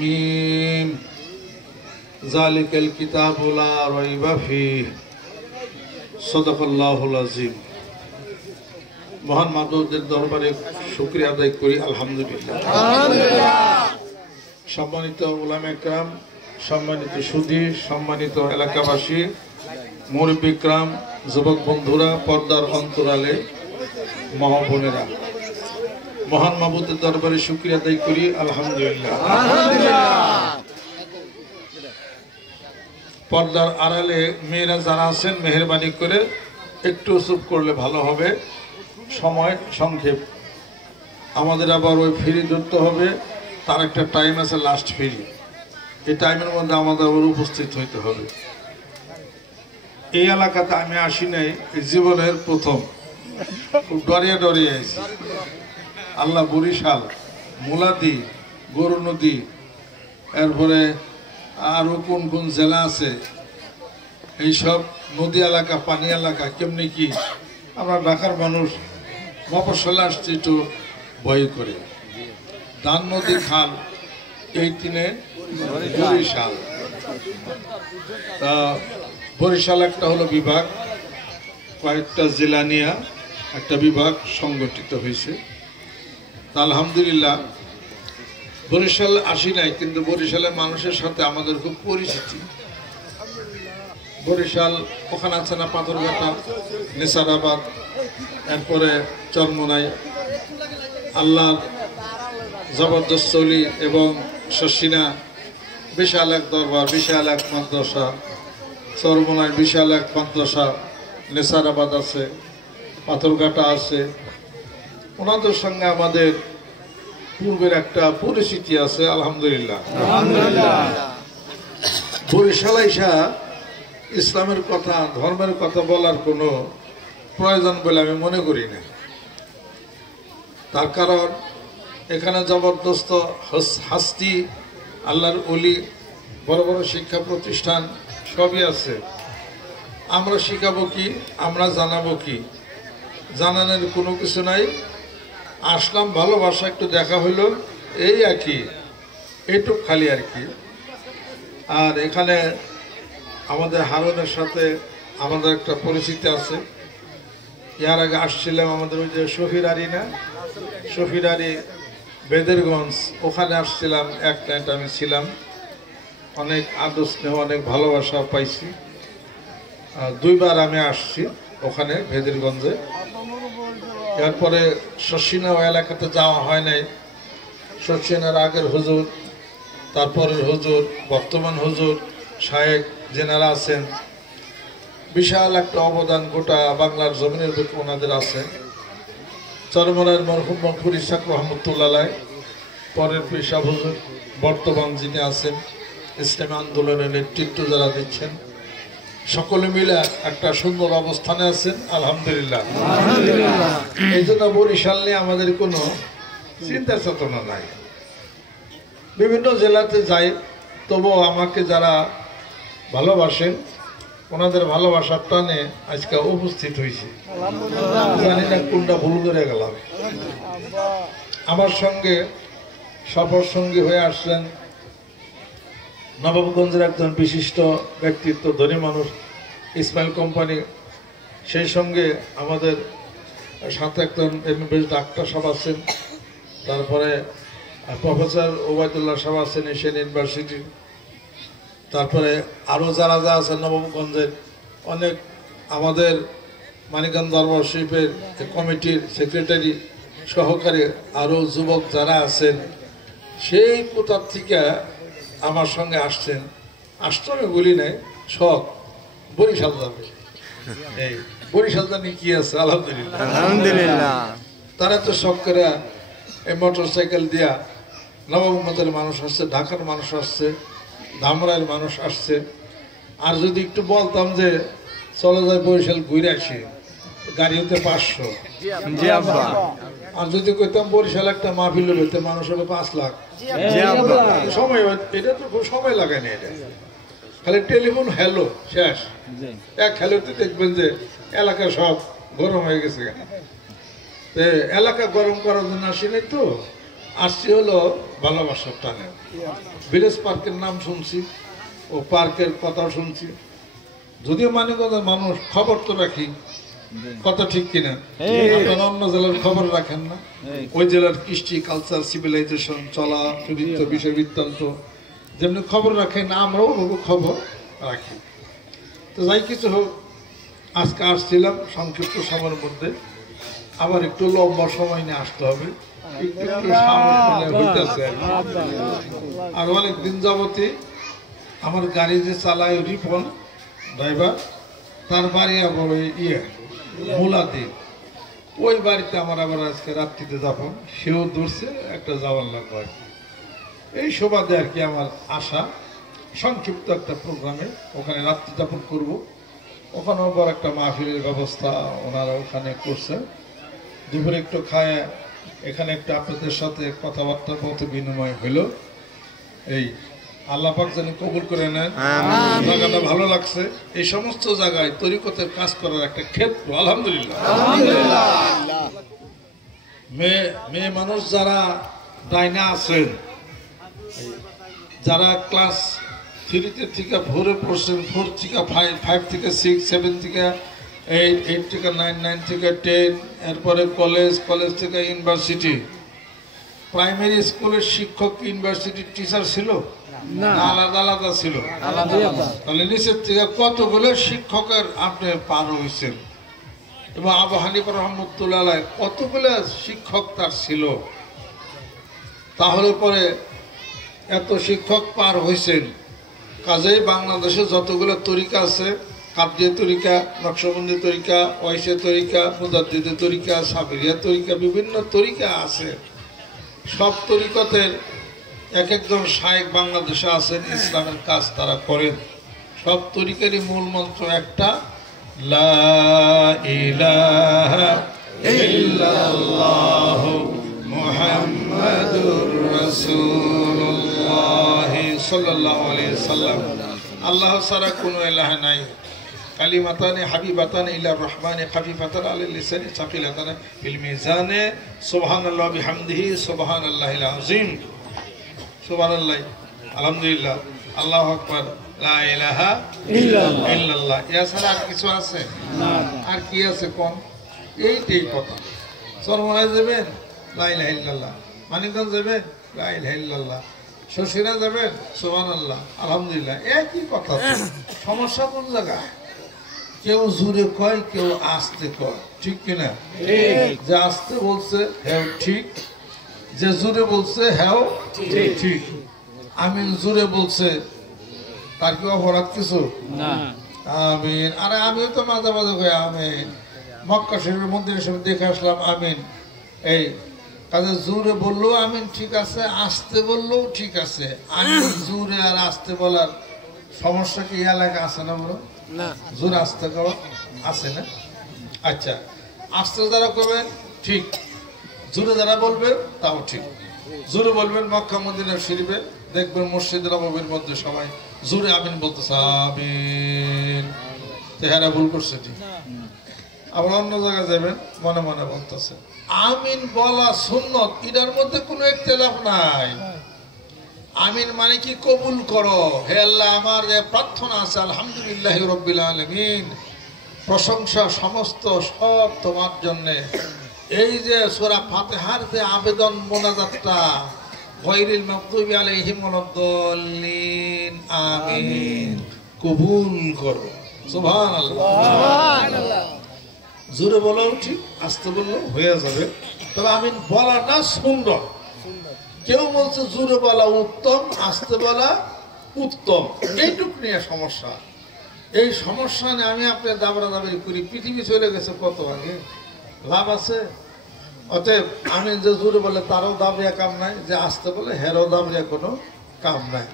মিম যালিকাল কিতাবু লা রাইবা ফীহ সাদাকাল্লাহুল আযীম। মহান মাবুদের দরবারে শুকরিয়া আদায় করি আলহামদুলিল্লাহ। সম্মানিত উলামা ইকরাম, সম্মানিত সুধী, সম্মানিত এলাকাবাসী, মুরব্বী ইকরাম, যুবক বন্ধুরা, পর্দার অন্তরালে মা বোনেরা, মহান মাবুদের দরবারে শুকরিয়া আদায় করি আলহামদুলিল্লাহ। পর্দার আড়ালে মেয়েরা যারা আছেন মেহেরবানি করে একটু চুপ করলে ভালো হবে, সময় সংক্ষেপ। আমাদের আবার ওই ফ্রি ধরতে হবে, তার একটা টাইম আছে, লাস্ট ফ্রি। এই টাইমের মধ্যে আমাদের আবার উপস্থিত হইতে হবে। এই এলাকাতে আমি আসি নাই, জীবনের প্রথম, খুব ডরিয়ে ডরিয়ে আইছি। আল্লাহ বরিশাল, মুলাদি, গরু নদী, এরপরে আরো কোন কোন জেলা আছে, এইসব নদী এলাকা, পানি এলাকা কেমনি কি, আমরা ঢাকার মানুষ মফস্বলে আসছি একটু ভয় করে। ডান নদী খাল, এই তিনে বরিশাল। তা বরিশাল একটা হলো বিভাগ, কয়েকটা জেলা নিয়ে একটা বিভাগ সংগঠিত হয়েছে। তা আলহামদুলিল্লাহ বরিশাল আসি নাই, কিন্তু বরিশালের মানুষের সাথে আমাদের খুব পরিচিতি। বরিশাল ওখানে আছে না পাথরঘাটা, নেসারাবাদ, এরপরে চরমোনাই, আল্লাহর জবরদস্ত অলি এবং শশিনা, বিশাল এক দরবার, বিশাল এক মাদ্রাসা, চরমোনাই বিশাল এক মাদ্রাসা, নেসারাবাদ আছে, পাথরঘাটা আছে। ওনাদের সঙ্গে আমাদের পূর্বের একটা পরিচিতি আছে আলহামদুলিল্লাহ। বরিশাল আইসা ইসলামের কথা, ধর্মের কথা বলার কোনো প্রয়োজন বলে আমি মনে করি না। তার কারণ এখানে জবরদস্ত হাস্তি, আল্লাহর ওলি, বড় বড় শিক্ষা প্রতিষ্ঠান সবই আছে। আমরা শিখাবো কি, আমরা জানাবো কি? জানানোর কোনো কিছু নাই। আসলাম, ভালোবাসা একটু দেখা হইল, এই আর কি, এইটুক খালি আর কি। আর এখানে আমাদের হারুনের সাথে আমাদের একটা পরিচিতি আছে। ইয়ার আগে আসছিলাম আমাদের ওই যে শফিরারি না, শফিরারি বেদেরগঞ্জ, ওখানে আসছিলাম, এক নাইট আমি ছিলাম। অনেক আদর স্নেহ, অনেক ভালোবাসা পাইছি। দুইবার আমি আসছি ওখানে বেদেরগঞ্জে। এরপরে শশিনা এলাকাতে যাওয়া হয় নাই। শশিনার আগের হুজুর, তারপরের হুজুর, বর্তমান হুজুর, শায়েক যেনারা আছেন, বিশাল একটা অবদান গোটা বাংলার জমিনের বুকে ওনাদের আছে। চরমোনাইয়ের মরহুম মনফুর ইসহাক রহমতুল্লাহ, পরের পেশা হুজুর, বর্তমান যিনি আছেন, ইসলামী আন্দোলনের নেতৃত্ব যারা দিচ্ছেন, সকলে মিলে একটা সুন্দর অবস্থানে আছেন আলহামদুলিল্লাহ। এই জন্য বরিশাল নিয়ে আমাদের কোনো চিন্তা চেতনা নাই। বিভিন্ন জেলাতে যাই, তবুও আমাকে যারা ভালোবাসেন, ওনাদের ভালোবাসার টানে আজকে উপস্থিত হয়েছে। জানি না কোনটা ভুল করে গেলাম। আমার সঙ্গে সফর সঙ্গী হয়ে আসলেন নবাবগঞ্জের একজন বিশিষ্ট ব্যক্তিত্ব, ধনী মানুষ, ইসমাইল কোম্পানি। সেই সঙ্গে আমাদের সাথে একজন এমবিবিএস ডাক্তার সাহেব আছেন, তারপরে প্রফেসর ওবায়দুল্লাহ সাহেব আছেন এশিয়ান ইউনিভার্সিটি, তারপরে আরও যারা যা আছেন নবাবগঞ্জের অনেক, আমাদের মানিকগঞ্জ দরবার শরীফের কমিটির সেক্রেটারি, সহকারী, আরও যুবক যারা আছেন, সেই কোথার থেকে আমার সঙ্গে আসছেন। আসতে আমি বলি নাই, শখ, বরিশাল যাবে, এই বরিশাল জানি কি আছে আলহামদুলিল্লাহ আলহামদুলিল্লাহ। তারা তো শখ করে এই মোটর সাইকেল দিয়া নবাবগঞ্জের মানুষ আসছে, ঢাকার মানুষ আসছে, ধামরাইয়ের মানুষ আসছে। আর যদি একটু বলতাম যে চলে যায় বরিশাল ঘুরে আসি, গাড়ি হতে 500, আর যদি কইতাম বরিশাল একটা মাহফিল হইতে মানুষ হবে 5 লাখ, সময়, এটা তো খুব সময় লাগে না। এটা খালি টেলিফোন হ্যালো শেষ, এক হ্যালোতে দেখবেন যে এলাকা সব গরম হয়ে গেছে। এলাকা গরম করার জন্য আসি নাই তো, আসছি হলো ভালোবাসার টানে। ভিলেজ পার্কের নাম শুনছি, ও পার্কের কথা শুনছি, যদিও মানিকগঞ্জের মানুষ খবর তো রাখি, কথা ঠিক কিনা? আপনারা অন্য জেলার খবর রাখেন না, ওই জেলার কৃষ্টি, কালচার, সিভিলাইজেশন, চলা চরিত্র, বিষয় বৃত্তান্ত যেমনি খবর রাখেন, আমরাও খবর রাখি। তো যাই কিছু হোক, আজকে আসছিলাম সংক্ষিপ্ত সময়ের মধ্যে, আবার একটু লম্বা সময় নিয়ে আসতে হবে, আর অনেক দিন যাবতে আমার গাড়ি যে চালায় রিপন ড্রাইভার, তার বাড়ি আবার মুলাদি, ওই বাড়িতে আমার আবার আজকে রাত্রিতে যাপন, সেও ধরছে, একটা যাওয়ার লাগবে আর কি। এই সুবাদে আর কি আমার আশা, সংক্ষিপ্ত একটা প্রোগ্রামে ওখানে রাত্রি যাপন করব। ওখানে আবার একটা মাহফিলের ব্যবস্থা ওনারা ওখানে করছে, দুপুরে একটু খায় এখানে একটু আপনাদের সাথে কথাবার্তা মত বিনিময় হইল। এই আল্লাহ পাক যেন কবুল করে নেন, জায়গাটা ভালো লাগছে। এই সমস্ত জায়গায় তরিকতের কাজ করার একটা ক্ষেত্র, আলহামদুলিল্লাহ। মেয়ে মানুষ যারা ডাইনা আছেন, যারা ক্লাস 3 থেকে 4 পড়ছেন, 4 থেকে 5, 5 থেকে 6, 7 থেকে 8, 8 থেকে 9, 9 থেকে 10, এরপরে কলেজ, কলেজ থেকে ইউনিভার্সিটি। প্রাইমারি স্কুলের শিক্ষক ইউনিভার্সিটির টিচার ছিল না, আলাদা আলাদা ছিল। তাহলে নিচের থেকে কতগুলো শিক্ষকের আপনি পার হয়েছেন, এবং আবু হানিফা রহমতুল্লাহ আলাইহি কতগুলো শিক্ষক তার ছিল। তাহলে পরে এত শিক্ষক পার হয়েছেন, কাজেই বাংলাদেশে যতগুলো তরিকা আছে, কাবদিয়া তরিকা, নকশবন্দি তরিকা, ওয়াইসে তরিকা, মুজাদ্দিদে তরিকা, সাবেরিয়া তরিকা, বিভিন্ন তরিকা আছে। সব তরিকতের এক একজন শায়েখ বাংলাদেশে আছেন, ইসলামের কাজ তারা করেন। সব তরিকারই মূল মন্ত্র একটা, লা ইলাহা ইল্লাল্লাহ মুহাম্মাদুর রাসূলুল্লাহ সাল্লাল্লাহু আলাইহি সাল্লাম। আল্লাহ ছাড়া কোনো ইলাহ নাই। কালিমাতানে হাবিবাতানে ইলার রহমানে খাফিফাতান আলাল লিসানি সাকিলাতান ফিল মিজানে সুবহানাল্লাহি বিহামদিহি সুবহানাল্লাহিল আযীম। সুবহানাল্লাহ, আলহামদুলিল্লাহ, আল্লাহু আকবার, লা ইলাহা ইল্লাল্লাহ। এছাড়া আর কিছু আছে না? আর কি আছে কোন? এইটাই কথা। চরমনায় যাবেন, লা ইলাহা ইল্লাল্লাহ। মানিকগঞ্জ যাবেন, লা ইলাহা ইল্লাল্লাহ। শশীরা যাবেন, সুবহানাল্লাহ, আলহামদুলিল্লাহ, একই কথা। সমস্যা কোন জায়গায়? কেউ জোরে কয়, কেউ আস্তে কয়, ঠিক কিনা? যে আস্তে বলছে হ্যাঁ ঠিক, যে জোরে বলছে হ্যাঁ ঠিক। আমিন জোরে বলছে, তার কি অপরাধ কিছু না? আমিন। আরে আমিও তো মাঝে মাঝে কই আমিন। মক্কা শরীফের মন্দিরের সামনে দেখে আসলাম আমিন। এই কাজে জোরে বললেও আমিন ঠিক আছে, আস্তে বললেও ঠিক আছে। আমিন জোরে আর আস্তে বলার সমস্যা কি এলাকা আছে না? বলো না, জোরে আস্তে করা আছে না? আচ্ছা, আস্তে যারা করবেন ঠিক, জোরে যারা বলবে তাও ঠিক। জোরে বলবেন মক্কা মদিনা শরীফে, দেখবেন মসজিদ নববীর মধ্যে সবাই জোরে আমিন বলতেছে, আমিন। চেহারা ভুল করছে ঠিক। আবার অন্য জায়গায় যাবেন, মনে মনে বলতেছে আমিন বলা সুন্নত, এটার মধ্যে কোনো ইখতিলাফ নাই। আমিন মানে কি? কবুল করো, হে আল্লাহ আমার প্রার্থনা আছে, আলহামদুলিল্লাহি রাব্বিল আলামিন, প্রশংসা সমস্ত সব তোমার জন্য। এই যে সূরা ফাতিহার যে আবেদন মোনাজাতটা, গায়রিল মাগদুবি আলাইহিম ওয়ালাদ-দাল্লিন, আমিন, কবুল করো। সুবহানাল্লাহ, সুবহানাল্লাহ। জোরে বলাও ঠিক, আস্তে বললেও হয়ে যাবে, তবে আমিন বলাটা সুন্দর। কেউ বলছে জোরে বলা উত্তম, আস্তে বলা উত্তম, এইটুক নিয়ে সমস্যা। এই সমস্যা নিয়ে আমি আপনার দাবরা দাবরি করি, পৃথিবী চলে গেছে কত আগে, লাভ আছে? অতএব আমি যে জোরে বলে তারও দাবরিয়া কাম নাই, যে আস্তে বলে হেরও দাবরিয়া কোনো কাম নাই।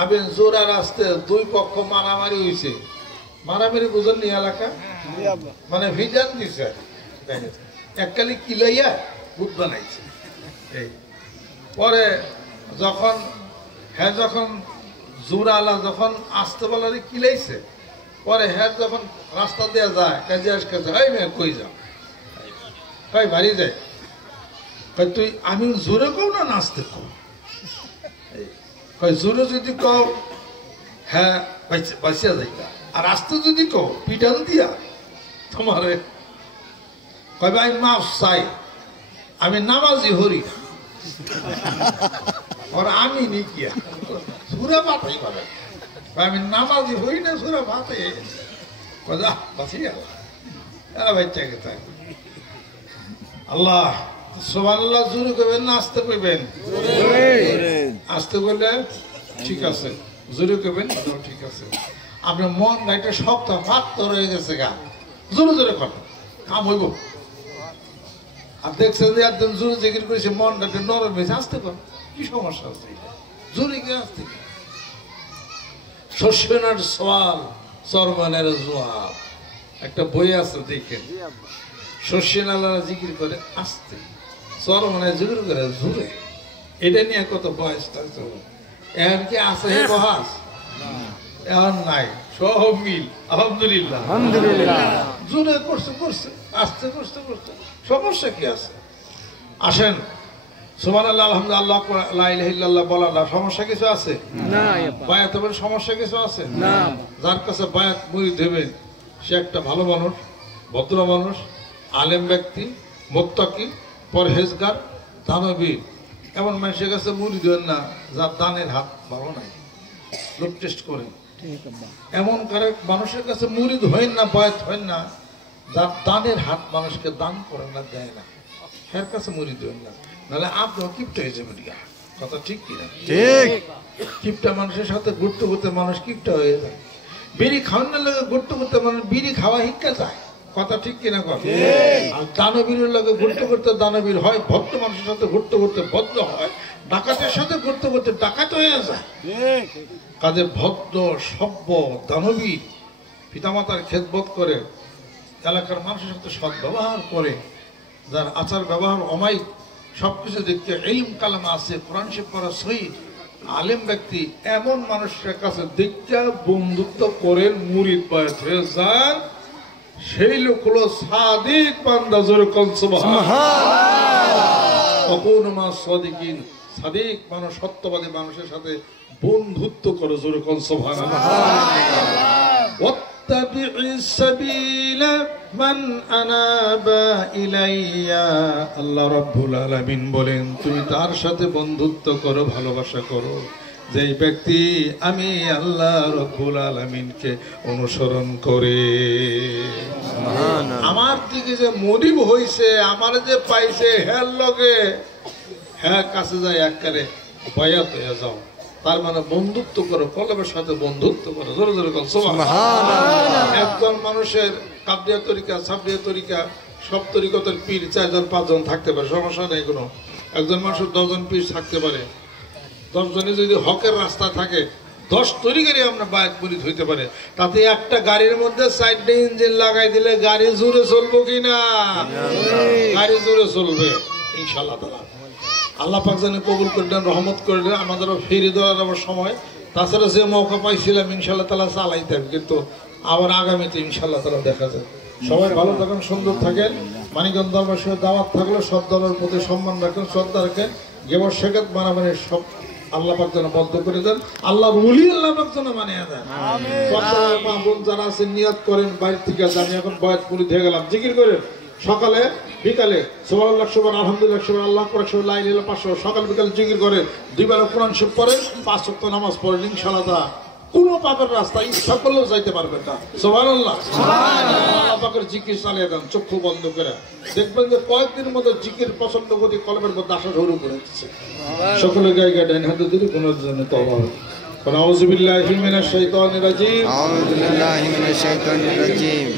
আমি জোর আর আস্তে দুই পক্ষ মারামারি হয়েছে। মারামারি বুঝেন নি এলাকা, মানে ভিজান দিছে, এককালি কিলাইয়া ভূত বানাইছে। এই পরে যখন হ্যাঁ যখন জোর আলা যখন আস্তে বলারে কিলাইছে, পরে হ্যাঁ যখন রাস্তা দিয়ে যায়, কাজে আসছে, এই মেয়ে কই যাও, কই বাড়ি যায়, তুই আমি জোরে কও না নাচতে কও, জোরে যদি কও হ্যাঁ বাঁচিয়া যাইবা, আর আস্তে যদি কও পিটান দিয়া তোমারে কবে আমি মাফ চাই, আমি নামাজি হরি না, আর আমি নিকিয়া সুরা ভাতাই পাবে, আমি নামাজি হই না সুরা ভাতে বাঁচি গেল এরা বাচ্চাকে তাই। আল্লাহ সুবহানাল্লাহ জোরে কইবেন না আস্তে কইবেন? আস্তে কইলে ঠিক আছে, জোরে কইবেন ঠিক আছে। আপনার মন একটা শক্ত ফাক্ত রয়ে গেছে গা, জোরে জোরে করেন কাম হইব। আর দেখছেন যে একদম জোরে জিকির করেছে মনটা নরম হয়েছে, আস্তে কর, কি সমস্যা হচ্ছে? জোরে গিয়ে আস্তে শস্যনার সওয়াল সরমানের জবাব একটা বই আছে দেখেন, শস্যনালারা জিকির করে আস্তে, সরমানের জিকির করে জোরে। এটা নিয়ে কত বয়স থাকছে, এখন কি আছে হে বহাস? এখন নাই, সব মিল আলহামদুলিল্লাহ। জোরে করছে করছে, আস্তে করতে করতে সমস্যা কি আছে? আসেন সুবহানাল্লাহ আলহামদুলিল্লাহ লা ইলাহা ইল্লাল্লাহ বলার সমস্যা কিছু আছে? বায়াত হবে সমস্যা কিছু আছে? যার কাছে বায়াত মুরিদ দেবেন সে একটা ভালো মানুষ, ভদ্র মানুষ, আলেম ব্যক্তি, মুত্তাকি, পরহেজগার, দানবীর। এমন মানুষের কাছে মুরিদ দেবেন না যার দানের হাত ভালো নাই, লোক টেস্ট করেন। এমন কারো মানুষের কাছে মুরিদ হইন না, বায়াত হইন না যার দানের হাত মানুষকে দান করেন না, দেয় না, এর কাছে মুরিদ হইন না, নাহলে আপনিও কিপটা হয়ে যাবেন। কথা ঠিক কিনা? ঠিক। কিপটা মানুষের সাথে ঘুরতে ঘুরতে মানুষ কিপটা হয়ে যায়, বিড়ি খাওয়ানোর লগে ঘুরতে ঘুরতে মানুষ বিড়ি খাওয়া শিক্ষা যায়। কথা ঠিক কিনা? কথা। আর দানবীরের লগে ঘুরতে ঘুরতে দানবীর হয়, ভদ্র মানুষের সাথে ঘুরতে ঘুরতে ভদ্র হয়, ডাকাতের সাথে ঘুরতে ঘুরতে ডাকাত হয়ে যায়। কাজে ভদ্র সভ্য দানবীর পিতামাতার খেদমত করে, এলাকার মানুষের সাথে সদ্ব্যবহার করে, যার আচার ব্যবহার অমায়িক, সবকিছু দেখতে ইলম কালাম আছে, কোরআন শরীফ পড়া সহিহ, আলেম ব্যক্তি, এমন মানুষের কাছে দেখতে বন্ধুত্ব করেন, মুরিদ বায়াত হয়ে যান, সেই লোক হলো সাদিক বান্দা। জোরে কোন সুবহানাল্লাহ। অকুনু মা সাদিকিন, সাদিক মানুষ সত্যবাদী মানুষের সাথে বন্ধুত্ব করে। জোরে কোন সুবহানাল্লাহ। ওয়াত্তাবি'is সাবিলা মান আনাবা ইলাইয়া। আল্লাহ রাব্বুল আলামিন বলেন তুমি তার সাথে বন্ধুত্ব করো, ভালোবাসা করো, যেই ব্যক্তি আমি আল্লাহ রাব্বুল আলামিনকে অনুসরণ করে। আমার দিকে যে মনিব হইছে, আমার যে পাইছে, হের লগে হ্যাঁ কাছে যায় একবারে বায়াত হয়ে যাও, তার মানে বন্ধুত্ব করো, কলবের সাথে বন্ধুত্ব করো। জোরে জোরে বল সুবহানাল্লাহ। একজন মানুষের কাবলিয়া তরিকা, সাবলিয়া তরিকা, সব তরিকতের পীর 4 জন 5 জন থাকতে পারে, সমস্যা নেই কোনো। একজন মানুষের 10 জন পীর থাকতে পারে, 10 জনে যদি হকের রাস্তা থাকে 10 তরিকারই আমরা বায়াত মুরিদ হইতে পারে। তাতে একটা গাড়ির মধ্যে 4টা ইঞ্জিন লাগাই দিলে গাড়ি জোরে চলবো কিনা? গাড়ি জোরে চলবে ইনশাআল্লাহ তাআলা। আল্লাহ পাক যেন কবুল করলেন, রহমত করলেন, আমাদেরও ফিরে দেওয়ার আমার সময়। তাছাড়া যে মৌকা পাইছিলাম ইনশাআল্লাহ তাআলা চালাইতেন, কিন্তু আবার আগামীতে ইনশাআল্লাহ তাআলা দেখা যায়। সবাই ভালো থাকেন, সুন্দর থাকেন। মানিকগঞ্জ দরবারের দাওয়াত থাকলে সব দলের প্রতি সম্মান রাখেন, শ্রদ্ধা রাখেন। গেবর শেখাত মারামারি সব আল্লাহ পাক যেন বন্ধ করে দেন, আল্লাহ বলি আল্লাহ পাক যেন মানিয়ে দেন। বোন যারা আছেন নিয়ত করেন বাইরে থেকে, আমি এখন বায়াত মুরিদ হয়ে গেলাম, জিকির করেন সকালে বিকালে সুবহানাল্লাহ, সুবহান আলহামদুলিল্লাহ, সুবহান আল্লাহ আকবার, সুবহান লা ইলাহা ইল্লাল্লাহ 500, সকাল বিকাল জিকির করেন, 2 বেলা কোরআন শরীফ পড়েন, 5 ওয়াক্ত নামাজ পড়েন, ইনশাআল্লাহ কোনো পাপের রাস্তা ইচ্ছা করলেও যাইতে পারবেন না। সুবহানাল্লাহ সুবহানাল্লাহ। আল্লাহ পাকের জিকির চালিয়ে দেন চক্ষু বন্ধ করে, দেখবেন যে কয়েকদিনের মধ্যে জিকির পছন্দ গতি কলমের মধ্যে আসা শুরু করে দিচ্ছে। সকলে গায়ে গায়ে ডান হাতে দিলে কোনের জন্য তওবা। আউযু বিল্লাহি মিনাশ শাইতানির রাজিম। আউযু বিল্লাহি মিনাশ শাইতানির রাজিম।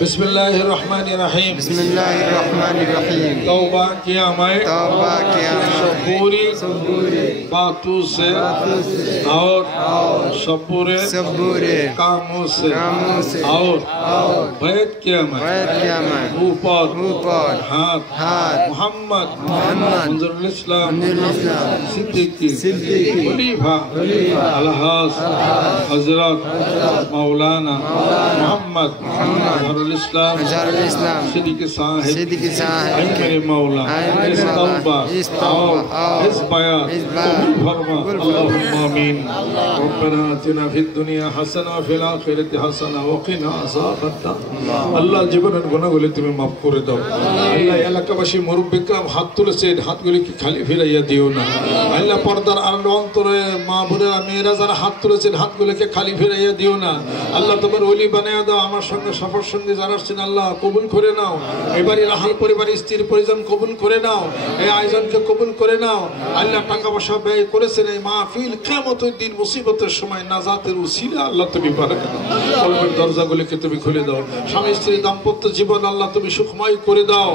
बिस्मिल्लाहिर रहमानिर रहीम। बिस्मिल्लाहिर रहमानिर रहीम। तौबा किया मैं, तौबा किया सबूरी बातों से और सबूरे कामों से और बैत किया मैं, ऊपर हाथ मोहम्मद मंजरुल इस्लाम सिद्दीकी खलीफा अलहाज हजरत मौलाना मोहम्मद আজহারুল ইসলাম সিদ্দিকী সাহেব আই মেরে মাওলা ইস তাওবা ইস বায়া কবুল ফরমা আল্লাহুম্মা আমিন রব্বানা আতিনা ফিদ দুনিয়া হাসানা ওয়া ফিল আখিরাতি হাসানা ওয়া কিনা আযাবান্নার আল্লাহ জীবনের গুনাহগুলো তুমি মাফ করে দাও আল্লাহ এলাকাবাসী মুরব্বি کرام হাত তুলেছেন হাতগুলো কি খালি ফিরাইয়া দিও না আল্লাহ পর্দার আড়ালে অন্তরে মা বোনেরা মেয়েরা যারা হাত তুলেছেন হাতগুলোকে খালি ফিরাইয়া দিও না আল্লাহ তোমার ওলি বানায়া দাও আমার সঙ্গে সফর সঙ্গে যারা আসছেন আল্লাহ কবুল করে নাও এবারে রাহাল পরিবার স্ত্রীর পরিজন কবুল করে নাও এই আয়োজনকে কবুল করে নাও আল্লাহ টাকা পয়সা ব্যয় করেছেন এই মাহফিল কিয়ামতের দিন মুসিবতের সময় নাজাতের উসিলা আল্লাহ তুমি বারাকা দাও কলবের দরজাগুলোকে তুমি খুলে দাও স্বামী স্ত্রী দাম্পত্য জীবন আল্লাহ তুমি সুখময় করে দাও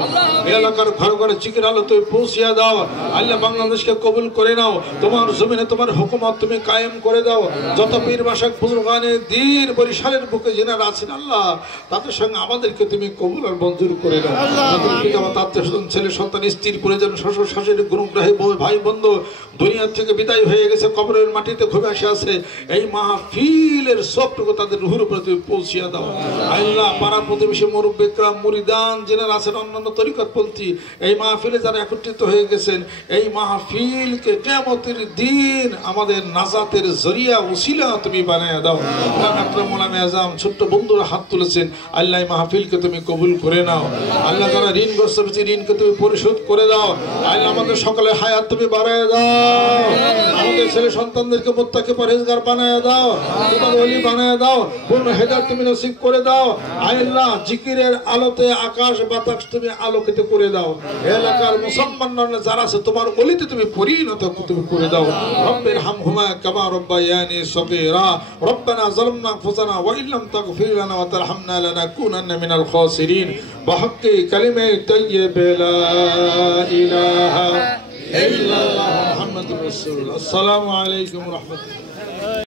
এই এলাকার ঘরে ঘরে জিকির আলো তুমি পৌঁছিয়ে দাও আল্লাহ বাংলাদেশকে কবুল করে নাও তোমার জমিনে তোমার হুকুমত তুমি কায়েম করে দাও যত পীর বাসাক বুজুর্গানে দ্বীন বরিশালের বুকে যিনারা আছেন আল্লাহ তাদের সঙ্গে আমাদেরকে তুমি কবুল আর মঞ্জুর করে দাও তাদের পিতামাতা আত্মীয়স্বজন ছেলে সন্তান স্ত্রীর পরিজন শ্বশুর শাশুড়ি গুরুগ্রাহী ভাই বন্ধু দুনিয়া থেকে বিদায় হয়ে গেছে কবরের মাটিতে ঘুমে আসে আছে এই মাহফিলের সবটুকু তাদের রুহের উপরে তুমি পৌঁছিয়ে দাও আল্লাহ পাড়া প্রতিবেশী মুরব্বি کرام মুরিদান যিনারা আছেন অন্যান্য তরিকতপন্থী এই মাহফিলে যারা একত্রিত হয়ে গেছেন এই মাহফিলকে কিয়ামতের দিন আমাদের নাজাতের জরিয়া উসিলা তুমি বানায়া দাও আকরাম উলামা আযম ছোট্ট বন্ধুরা হাত তুলেছেন আল্লাহ এই মাহফিলকে তুমি কবুল করে নাও আল্লাহ যারা ঋণগ্রস্ত হয়েছে ঋণকে তুমি পরিশোধ করে দাও আল্লাহ আমাদের সকলের হায়াত তুমি বাড়ায়া দাও আমাদের ছেলে সন্তানদেরকে মুত্তাকি পরহেজগার বানায়া দাও তোমার ওলি বানায়া দাও পূর্ণ হেদায়েত তুমি নসিব করে দাও আল্লাহ জিকিরের আলোতে আকাশ বাতাস তুমি আলোকিত করে দাও এলাকার মুসলমান যারা আছে তোমার ওলিতে তুমি পরিণত তুমি করে দাও রব্বির হামহুমা কামা রব্বায়ানি সগীরা রব্বানা যালামনা আনফুসানা ওয়া ইল্লাম তাগফির লানা ওয়া তারহামনা লানাকুনান্না মিনাল খাসিরিন বিহাক্কি কালিমায়ে তাইয়্যিবা লা ইলাহা ইল্লাল্লাহ মুহাম্মাদুর রাসূলুল্লাহ আসসালামু আলাইকুম ওয়া রাহমাতুল্লাহ